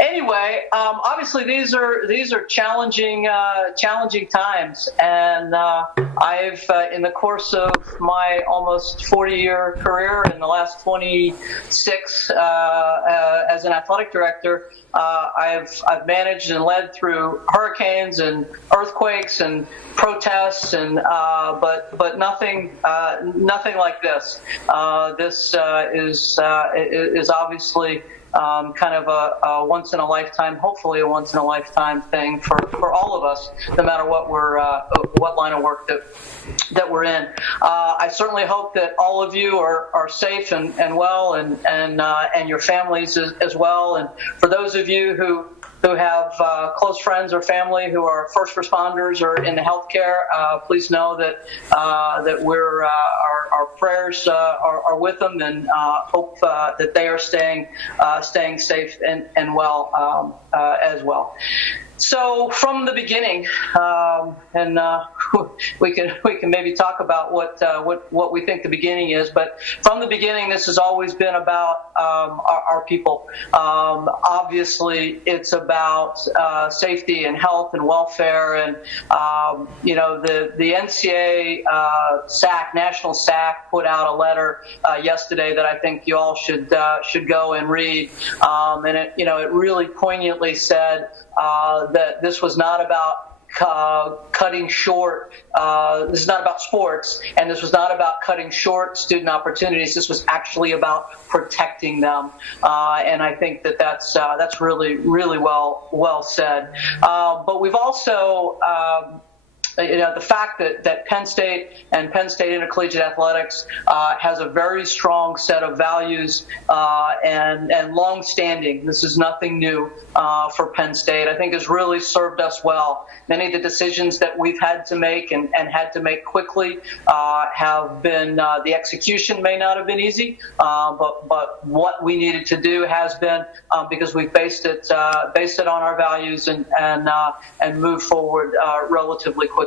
Anyway, obviously these are challenging times, and I've in the course of my almost 40-year career, in the last 26 as an athletic director, I've managed and led through hurricanes and earthquakes and protests, and but nothing like this. This is obviously kind of a once in a lifetime, hopefully a once in a lifetime thing for all of us, no matter what line of work that we're in. I certainly hope that all of you are safe and well, and your families as well. And for those of you who have close friends or family who are first responders or in the healthcare, please know that we're our prayers are with them, and hope that they are staying safe and well as well. So from the beginning, and we can maybe talk about what we think the beginning is. But from the beginning, this has always been about our people. Obviously, it's about safety and health and welfare, and the NCAA SAC, National SAC, put out a letter yesterday that I think you all should go and read, and it really poignantly said that this was not about cutting short. This is not about sports, and this was not about cutting short student opportunities. This was actually about protecting them, and I think that's really, really well said. But we've also the fact that Penn State and Penn State Intercollegiate Athletics has a very strong set of values and long-standing. This is nothing new for Penn State. I think has really served us well. Many of the decisions that we've had to make and had to make quickly have been the execution may not have been easy, but what we needed to do has been because we've based it on our values and moved forward relatively quickly.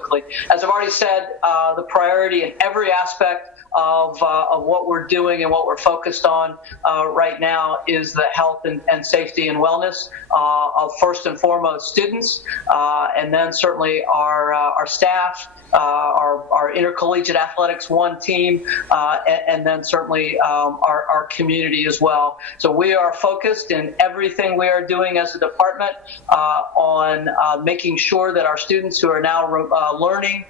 As I've already said, the priority in every aspect of what we're doing and what we're focused on right now is the health and safety and wellness of first and foremost students, and then certainly our staff, our intercollegiate athletics one team, and then certainly our community as well. So we are focused in everything we are doing as a department on making sure that our students who are now learning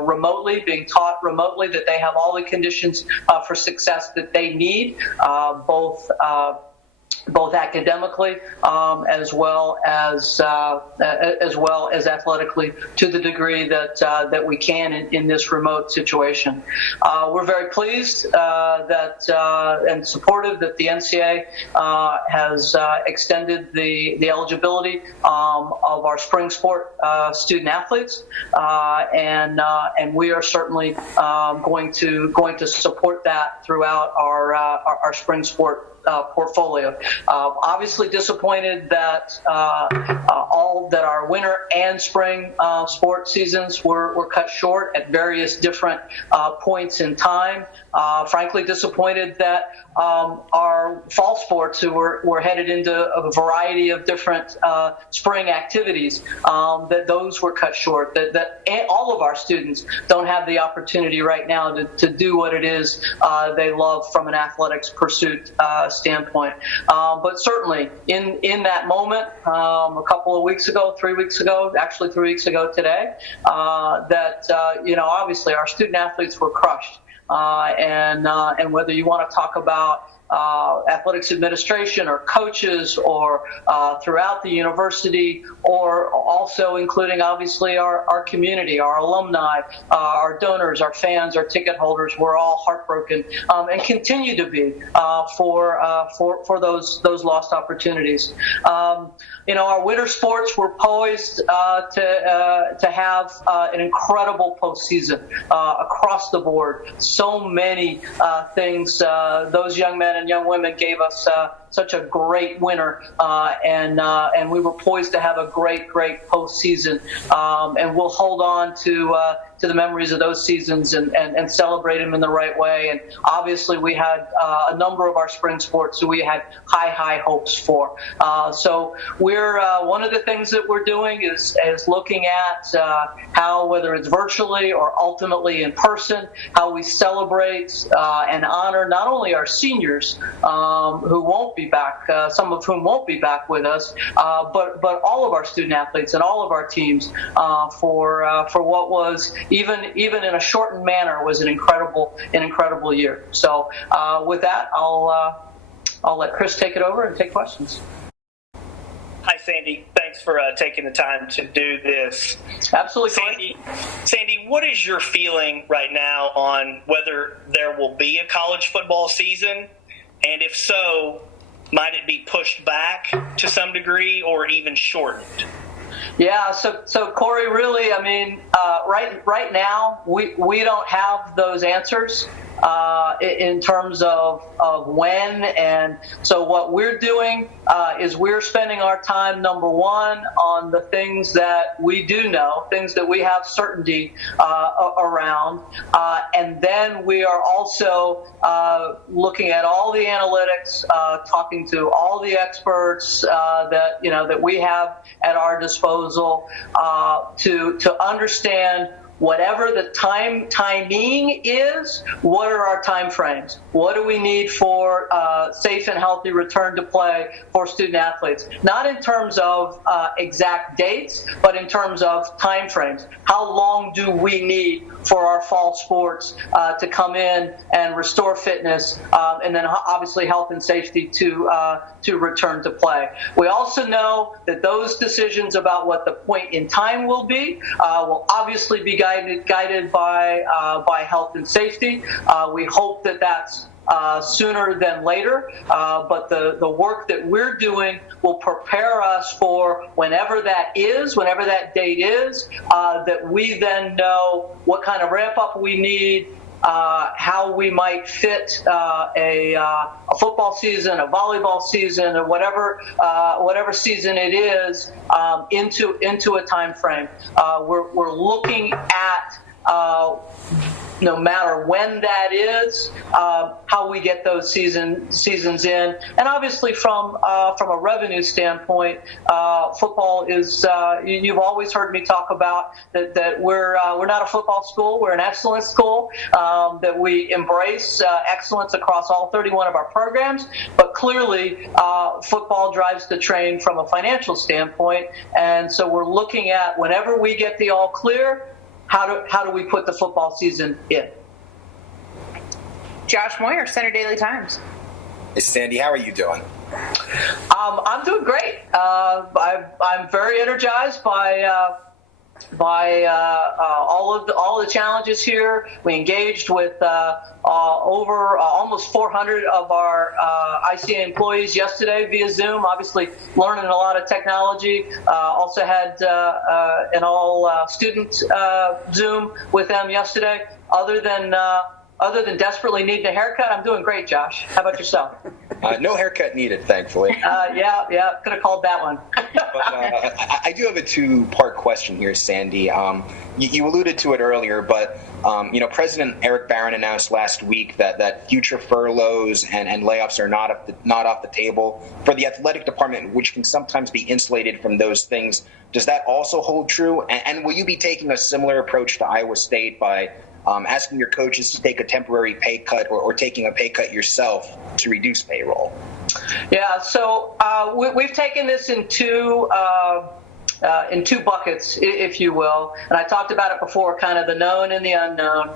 remotely, being taught remotely, that they have all the conditions for success that they need, both academically as well as athletically, to the degree that we can in this remote situation. We're very pleased and supportive that the NCAA has extended the eligibility of our spring sport student athletes, and we are certainly going to support that throughout our spring sport portfolio. Obviously disappointed that our winter and spring sport seasons were cut short at various different points in time. Frankly disappointed that our fall sports, who were headed into a variety of different spring activities, that those were cut short, that all of our students don't have the opportunity right now to do what it is they love from an athletics pursuit standpoint. But certainly in that moment, a couple of weeks ago, 3 weeks ago, actually 3 weeks ago today, obviously our student athletes were crushed. And whether you want to talk about athletics administration or coaches or throughout the university, or also including obviously our community, our alumni, our donors, our fans, our ticket holders, we're all heartbroken and continue to be for those lost opportunities. Our winter sports were poised to have an incredible postseason across the board. So many things. Those young men and young women gave us such a great winter, and we were poised to have a great postseason. And we'll hold on to to the memories of those seasons and celebrate them in the right way. And obviously we had a number of our spring sports who we had high hopes for. So we're one of the things that we're doing is looking at how, whether it's virtually or ultimately in person, how we celebrate and honor not only our seniors who won't be back, some of whom won't be back with us, but all of our student athletes and all of our teams for what was, even in a shortened manner, was an incredible year. So with that, I'll let Chris take it over and take questions. Hi, Sandy. Thanks for taking the time to do this. Absolutely. Sandy, what is your feeling right now on whether there will be a college football season? And if so, might it be pushed back to some degree or even shortened? Yeah, so Corey, really, I mean, right now we don't have those answers in terms of when, and so what we're doing is we're spending our time, number one, on the things that we do know, things that we have certainty around, and then we are also looking at all the analytics, talking to all the experts that we have at our disposal to understand whatever the timing is, what are our time frames? What do we need for safe and healthy return to play for student athletes? Not in terms of exact dates, but in terms of time frames. How long do we need for our fall sports to come in and restore fitness, and then obviously health and safety to return to play? We also know that those decisions about what the point in time will be will obviously be guided by health and safety. We hope that that's sooner than later, but the work that we're doing will prepare us for whenever that date is, that we then know what kind of ramp up we need, how we might fit a football season, a volleyball season, or whatever season it is into a time frame. We're looking at no matter when that is, how we get those seasons in, and obviously from a revenue standpoint, football is. You've always heard me talk about that we're not a football school, we're an excellence school. That we embrace excellence across all 31 of our programs, but clearly football drives the train from a financial standpoint, and so we're looking at whenever we get the all clear. How do we put the football season in? Josh Moyer, Center Daily Times. Hey, Sandy, how are you doing? I'm doing great. I'm very energized by all of the challenges here. We engaged with over almost 400 of our ICA employees yesterday via Zoom, obviously learning a lot of technology. Also had an all-student Zoom with them yesterday. Other than desperately needing a haircut, I'm doing great, Josh. How about yourself? No haircut needed, thankfully. Yeah, could have called that one. But I do have a two-part question here, Sandy. You alluded to it earlier, but President Eric Barron announced last week that future furloughs and layoffs are not off the table for the athletic department, which can sometimes be insulated from those things. Does that also hold true? And will you be taking a similar approach to Iowa State by asking your coaches to take a temporary pay cut or taking a pay cut yourself to reduce payroll? Yeah, so we've taken this in two buckets, if you will. And I talked about it before, kind of the known and the unknown.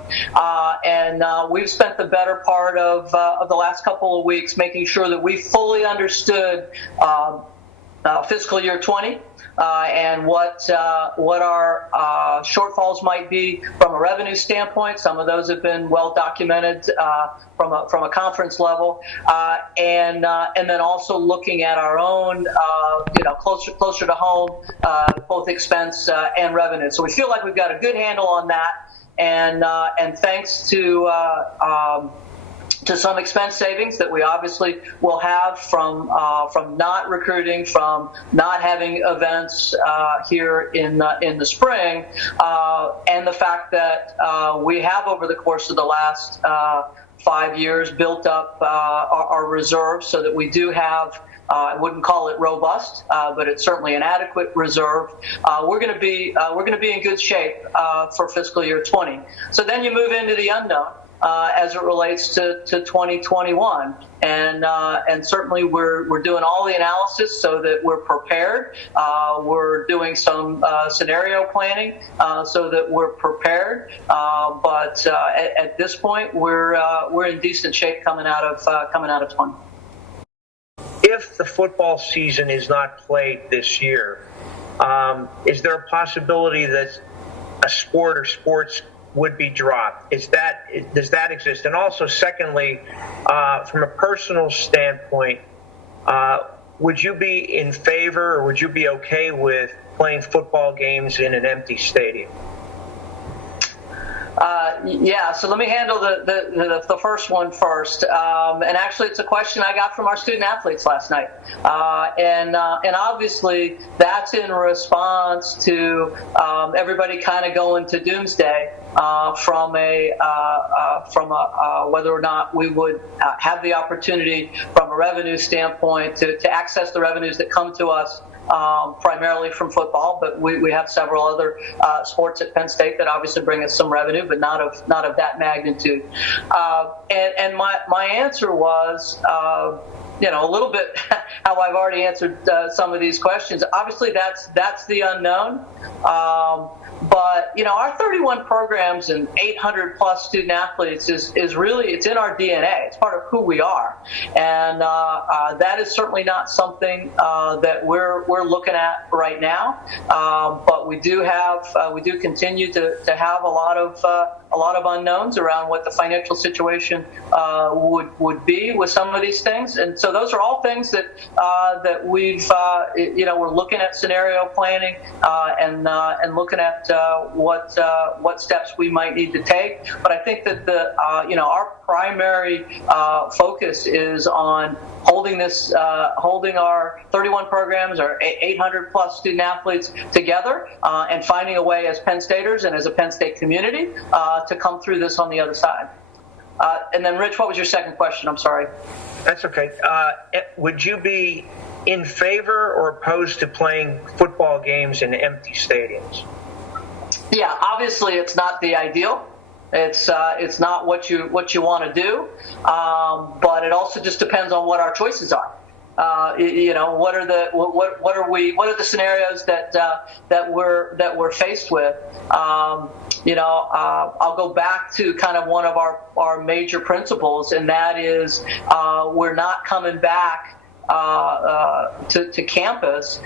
And we've spent the better part of the last couple of weeks making sure that we fully understood fiscal year 20. And what our shortfalls might be from a revenue standpoint. Some of those have been well documented from a conference level, and then also looking at our own closer to home, both expense and revenue. So we feel like we've got a good handle on that, and thanks to to some expense savings that we obviously will have from not recruiting, from not having events here in the spring, and the fact that we have over the course of the last 5 years built up our reserves so that we do have. I wouldn't call it robust, but it's certainly an adequate reserve. We're going to be in good shape for fiscal year 20. So then you move into the unknown. As it relates to 2021, and certainly we're doing all the analysis so that we're prepared. We're doing some scenario planning so that we're prepared. But at this point, we're in decent shape coming out of 20. If the football season is not played this year, is there a possibility that a sport or sports would be dropped? Does that exist? And also, secondly, from a personal standpoint, would you be in favor or would you be okay with playing football games in an empty stadium? Yeah, so let me handle the first one first. And actually, it's a question I got from our student athletes last night. And obviously, that's in response to everybody kind of going to doomsday from whether or not we would have the opportunity from a revenue standpoint to access the revenues that come to us. Primarily from football, but we have several other sports at Penn State that obviously bring us some revenue, but not of that magnitude. And my answer was, a little bit how I've already answered some of these questions. Obviously, that's the unknown. But our 31 programs and 800 plus student athletes is really, it's in our DNA. It's part of who we are, and that is certainly not something that we're looking at right now. But we do continue to have a lot of unknowns around what the financial situation would be with some of these things, and so those are all things that we've we're looking at scenario planning and looking at what steps we might need to take. But I think that our primary focus is on holding our 31 programs, our 800 plus student athletes together, and finding a way as Penn Staters and as a Penn State community to come through this on the other side. And then, Rich, what was your second question? I'm sorry. That's okay. Would you be in favor or opposed to playing football games in empty stadiums? Yeah, obviously it's not the ideal. It's not what you want to do, but it also just depends on what our choices are. What are the scenarios that we're faced with? I'll go back to kind of one of our major principles, and that is we're not coming back to campus,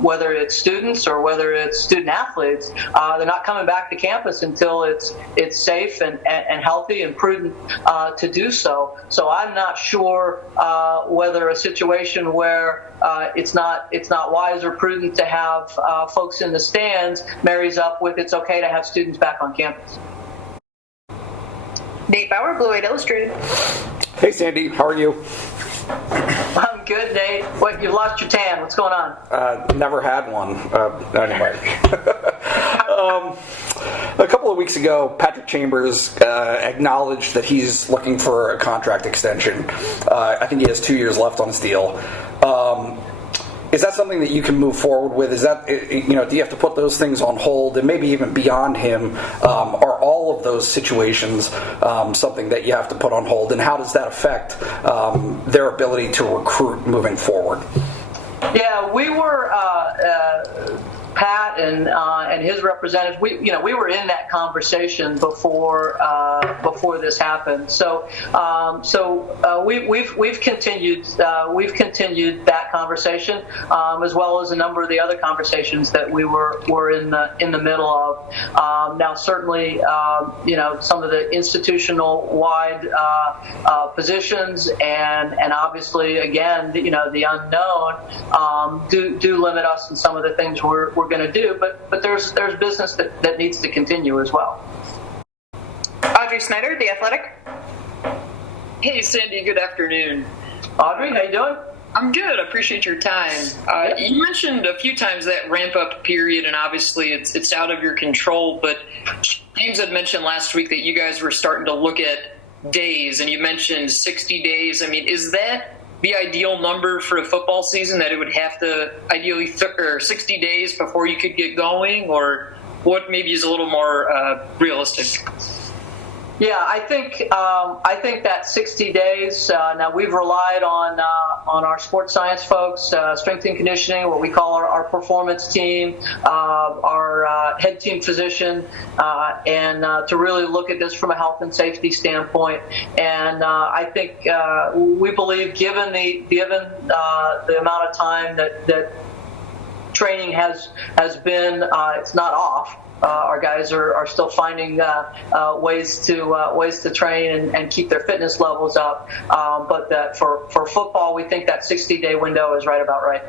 whether it's students or whether it's student athletes. They're not coming back to campus until it's safe and healthy and prudent to do so. So I'm not sure whether a situation where it's not wise or prudent to have folks in the stands marries up with it's okay to have students back on campus. Nate Bauer, Blue 8 Illustrated. Hey, Sandy, how are you? I'm good, Nate. What, you lost your tan? What's going on? Never had one. Anyway. A couple of weeks ago, Patrick Chambers acknowledged that he's looking for a contract extension. I think he has 2 years left on his deal. Is that something that you can move forward with? Is that, do you have to put those things on hold? And maybe even beyond him, are all of those situations something that you have to put on hold? And how does that affect their ability to recruit moving forward? Yeah, we were Pat and his representatives. We were in that conversation before this happened. So we've continued that conversation as well as a number of the other conversations that we were in the middle of. Now certainly some of the institutional wide positions and obviously again the unknown do limit us in some of the things we're going to do, but there's business that needs to continue as well. Audrey Snyder, The Athletic. Hey, Sandy, good afternoon. Audrey, how you doing? I'm good. I appreciate your time. You mentioned a few times that ramp-up period, and obviously it's out of your control, but James had mentioned last week that you guys were starting to look at days, and you mentioned 60 days. I mean, is that the ideal number for a football season, that it would have to ideally 60 days before you could get going, or what maybe is a little more realistic? Yeah, I think that 60 days. Now we've relied on our sports science folks, strength and conditioning, what we call our performance team, our head team physician, and to really look at this from a health and safety standpoint. And I think we believe, given the amount of time that training has been, it's not off. Our guys are still finding ways to train and keep their fitness levels up. But that for football, we think that 60-day window is right about right.